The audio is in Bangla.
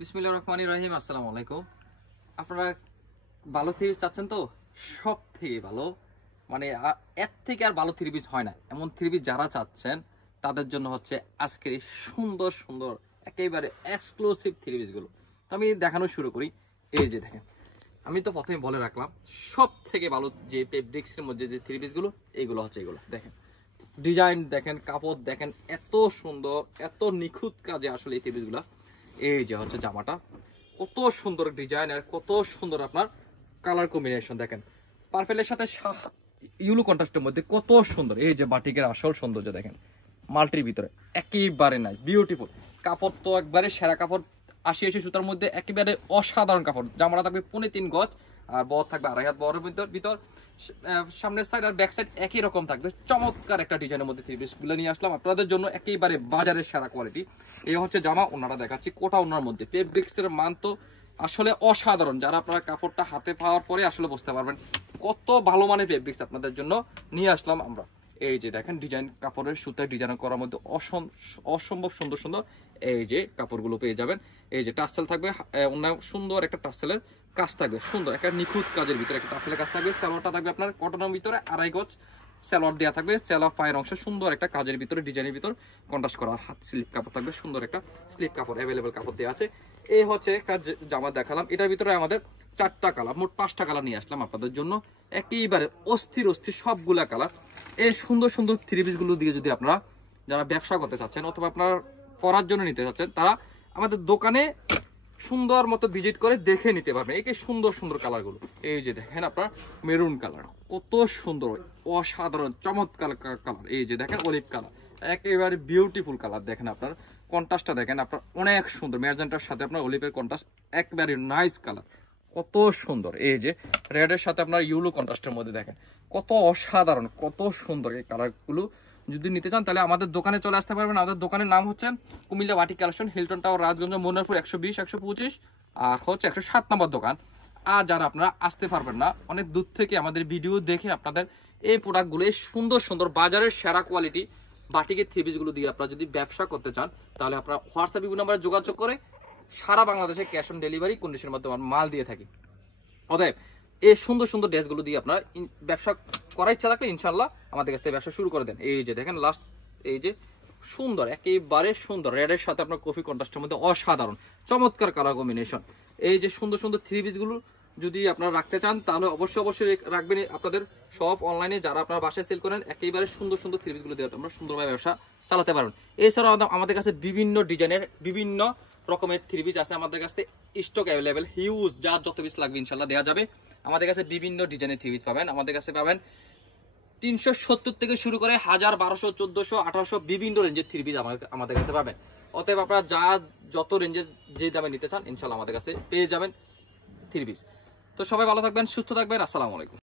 বিসমিল্লাহির রহমানির রহিম। আসসালামু আলাইকুম। আপনারা ভালো থ্রি পিস চাচ্ছেন তো? সব থেকে ভালো, মানে এর থেকে আর ভালো থ্রি পিস হয় না। এমন থ্রি পিস যারা চাচ্ছেন তাদের জন্য হচ্ছে আজকের এই সুন্দর সুন্দর একেবারে এক্সক্লুসিভ থ্রি পিসগুলো। তো আমি দেখানো শুরু করি। এই যে দেখেন, আমি তো প্রথমে বলে রাখলাম সব থেকে ভালো যে ফেব্রিক্সের মধ্যে যে থ্রি পিসগুলো, এইগুলো হচ্ছে এগুলো। দেখেন ডিজাইন, দেখেন কাপড়, দেখেন এত সুন্দর, এত নিখুঁত কাজে আসলে এই থ্রি পিসগুলো। এই যে হচ্ছে জামাটা, কত সুন্দর ডিজাইন আর কত সুন্দর আপনার কালার কম্বিনেশন। দেখেন পার্পেলের সাথে ইউলো কন্ট্রাস্টের মধ্যে কত সুন্দর। এই যে বাটিকের আসল সৌন্দর্য দেখেন, মাল্টির ভিতরে একেবারে নাইস বিউটিফুল। কাপড় তো একবারে সেরা কাপড়, ৮০ সুতার মধ্যে একেবারে অসাধারণ কাপড়। জামাটা থাকবে ৩.৫ গজ আর বড় থাকবে ২.৫ হাত বড়ের ভিতর। সামনের সাইড আর ব্যাক সাইড একই রকম থাকবে। চমৎকার একটা ডিজাইনের মধ্যে থ্রি পিসগুলো নিয়ে আসলাম আপনাদের জন্য, একেবারে বাজারের সেরা কোয়ালিটি। এই হচ্ছে জামা, ওনারা দেখাচ্ছি কোটা ওনার মধ্যে। ফেব্রিক্সের মান তো আসলে অসাধারণ। যারা আপনারা কাপড়টা হাতে পাওয়ার পরে আসলে বুঝতে পারবেন কত ভালো মানের ফেব্রিক্স আপনাদের জন্য নিয়ে আসলাম আমরা। এই যে দেখেন ডিজাইন, কাপড়ের সুতায় ডিজাইন করার মধ্যে অসম্ভব সুন্দর সুন্দর এই যে কাপড়গুলো পেয়ে যাবেন। এই যে টাসেল থাকবে, অন্য সুন্দর একটা টাসেলের কাজ থাকবে, সুন্দর একটা নিখুঁত কাজের ভিতরে একটা টাসেলের কাজ থাকবে। সালোয়ারটা থাকবে আপনার কটনের ভিতরে ২.৫ গজ সালোয়ার দেওয়া থাকবে। সেলার পায়ের অংশে সুন্দর একটা কাজের ভিতরে ডিজাইনের ভিতর কন্ট্রাস্ট করা হাত স্লিপ কাপড় থাকবে, সুন্দর একটা স্লিপ কাপড় অ্যাভেলেবেল কাপড় দেওয়া আছে। এই হচ্ছে একটা জামা দেখালাম, এটার ভিতরে আমাদের ৪টা কালার, মোট ৫টা কালার নিয়ে আসলাম আপনাদের জন্য। একেবারে অস্থির অস্থির সবগুলা কালার। এই সুন্দর সুন্দর থ্রি পিসগুলো দিয়ে যদি আপনারা যারা ব্যবসা করতে চাচ্ছেন অথবা আপনার পরার জন্য নিতে চাচ্ছেন, তারা আমাদের দোকানে সুন্দর মতো ভিজিট করে দেখে নিতে পারবেন। এই সুন্দর সুন্দর কালারগুলো। এই যে দেখেন আপনার মেরুন কালার, কত সুন্দর অসাধারণ চমৎকার কালার। এই যে দেখেন অলিভ কালার, একেবারে বিউটিফুল কালার। দেখেন আপনার কন্ট্রাস্টটা দেখেন, আপনার অনেক সুন্দর ম্যাজেন্টার সাথে আপনার অলিভের কন্ট্রাস্ট, একেবারে নাইস কালার, কত সুন্দর। এই যে রেডের সাথে আপনার ইউলো কন্ট্রাস্টের মধ্যে দেখেন কত অসাধারণ, কত সুন্দর এই কালারগুলো। যদি নিতে চান তাহলে আমাদের দোকানে চলে আসতে পারবেন। আমাদের দোকানের নাম হচ্ছে Comilla batik collection, Hilton tower, Rajganj, Monirpur ১২০, ১২৫ আর হচ্ছে ১০৭ নম্বর দোকান। আর যারা আপনারা আসতে পারবেন না, অনেক দূর থেকে আমাদের ভিডিও দেখে আপনাদের এই প্রোডাক্টগুলো, এই সুন্দর সুন্দর বাজারের সেরা কোয়ালিটি বাটিকের থ্রি পিসগুলো দিয়ে আপনারা যদি ব্যবসা করতে চান, তাহলে আপনারা হোয়াটসঅ্যাপ বিভিন্ন নাম্বারে যোগাযোগ করে সারা বাংলাদেশে ক্যাশ অন ডেলিভারি কন্ডিশনের মাধ্যমে মাল দিয়ে থাকি। অতএব এই সুন্দর সুন্দর ড্রেসগুলো দিয়ে আপনারা ব্যবসা করার ইচ্ছা থাকলে ইনশাল্লাহ আমাদের কাছ থেকে ব্যবসা শুরু করে দেন। এই যে দেখেন লাস্ট, এই যে সুন্দর, একেবারে সুন্দর রেডের সাথে আপনার কফি কন্ট্রাস্টের মধ্যে অসাধারণ চমৎকার কালার কম্বিনেশন। এই যে সুন্দর সুন্দর থ্রি পিসগুলো যদি আপনারা রাখতে চান তাহলে অবশ্যই অবশ্যই রাখবেন আপনাদের সব অনলাইনে। যারা আপনারা বাসায় সেল করেন, একেবারে সুন্দর সুন্দর থ্রি পিসগুলো দিয়ে আমরা সুন্দরভাবে ব্যবসা চালাতে পারবেন। এছাড়াও আমাদের কাছে বিভিন্ন ডিজাইনের বিভিন্ন রকমের থ্রি পিস আছে। আমাদের কাছে স্টক অ্যাভেলেবেল হিউজ, যার যত পিস লাগবে ইনশাল্লাহ দেওয়া যাবে। আমাদের কাছে বিভিন্ন ডিজাইনের থ্রি পিস পাবেন। আমাদের কাছে পাবেন ৩৭০ থেকে শুরু করে ১০০০, ১২০০, ১৪০০, ১৮০০ বিভিন্ন রেঞ্জের থ্রি পিস আমাদের কাছে পাবেন। অতএব আপনারা যত রেঞ্জের যে দামে নিতে চান ইনশাল্লাহ আমাদের কাছে পেয়ে যাবেন থ্রি পিস। তো সবাই ভালো থাকবেন, সুস্থ থাকবেন। আসসালামু আলাইকুম।